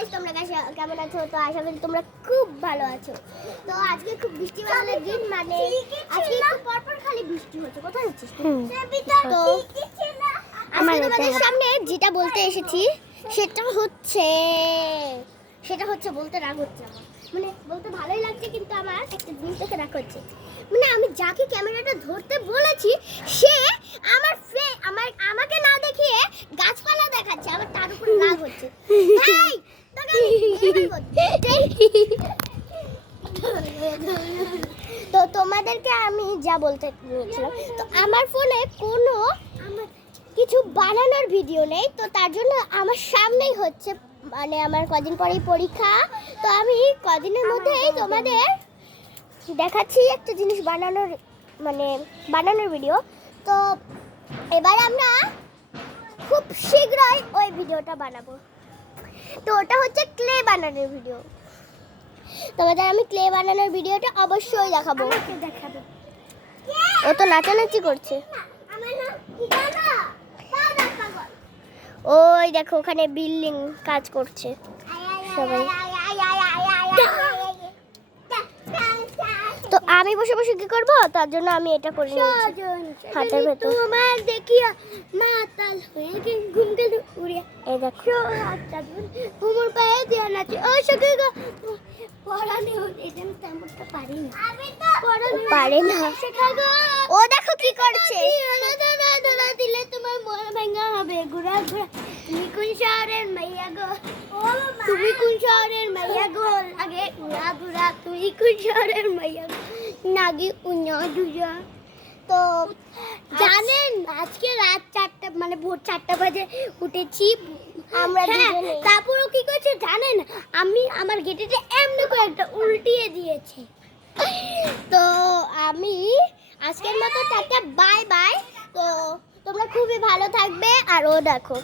Guys, তোমরা guys কেমন আছো? তো আশা করি তোমরা খুব ভালো আছো। তো আজকে খুব বৃষ্টি বাদলের দিন, মানে আজকে একটু পরপর খালি বৃষ্টি হচ্ছে। কোথায় হচ্ছিস? তো আমার তোমাদের সামনে যেটা বলতে এসেছি সেটা হচ্ছে বলতে রাগ হচ্ছে আমার, মানে বলতে ভালোই লাগছে কিন্তু আমার একটা জিনিস দেখে রাগ হচ্ছে। মানে আমি যাকে ক্যামেরাটা ধরতে বলেছি সে আমাকে না দেখিয়ে গাছপালা দেখাচ্ছে, আমার তার উপর রাগ হচ্ছে। এই তোকে তো তোমাদেরকে আমি যা বলতে চেয়েছিলাম, তো আমার ফোনে কোনো কিছু বানানোর ভিডিও নেই, তো তার জন্য আমার সামনেই হচ্ছে, মানে আমার কদিন পরেই পরীক্ষা। তো আমি কদিনের মধ্যেই তোমাদের দেখাচ্ছি একটা জিনিস বানানোর ভিডিও। তো এবার আমরা খুব শীঘ্রই ওই ভিডিওটা বানাবো। তো ওটা হচ্ছে ক্লে বানানোর ভিডিও। তোমাদের আমি ক্লে বানানোর ভিডিওটা অবশ্যই দেখাবো। ও তো নাচানাচি করছে। ওই দেখো ওখানে বিল্ডিং কাজ করছে সবাই। তো আমি বসে বসে কি করব, তার জন্য আমি এটা করে নিয়েছি হাতের ভেতর। তোমার দেখিয়া মাতাল হয়ে ঘুম গেল উড়িয়া। এই দেখো হাতটা ঘুমোর পায়ে দিয়া নাচে। ও সকে গো পড়ানে এটা আমি তেমনটা পারি না, আমি তো পারে না শেখা গো। ও দেখো কি করছে, ধরা দিলে তোমার মন ভাঙা হবে। ঘুরা ঘুরা তুমি কোন শহরের মাইয়া গো, তুমি কোন শহরের মাইয়া গো, আগে ঘুরা ঘুরা তুমি কোন শহরের মাইয়া নাগি উন্না দুজা। তো জানেন আজকে রাত 4টা মানে ভোর 4টা বাজে উঠেছি আমরা দুজনে। তারপরও কি করছে জানেন, আমি আমার গেটেতে এমনি করে একটা উল্টিয়ে দিয়েছে। তো আমি আজকের মতো টাটা, বাই বাই। তো তোমরা খুবই ভালো থাকবে। আর ও দেখো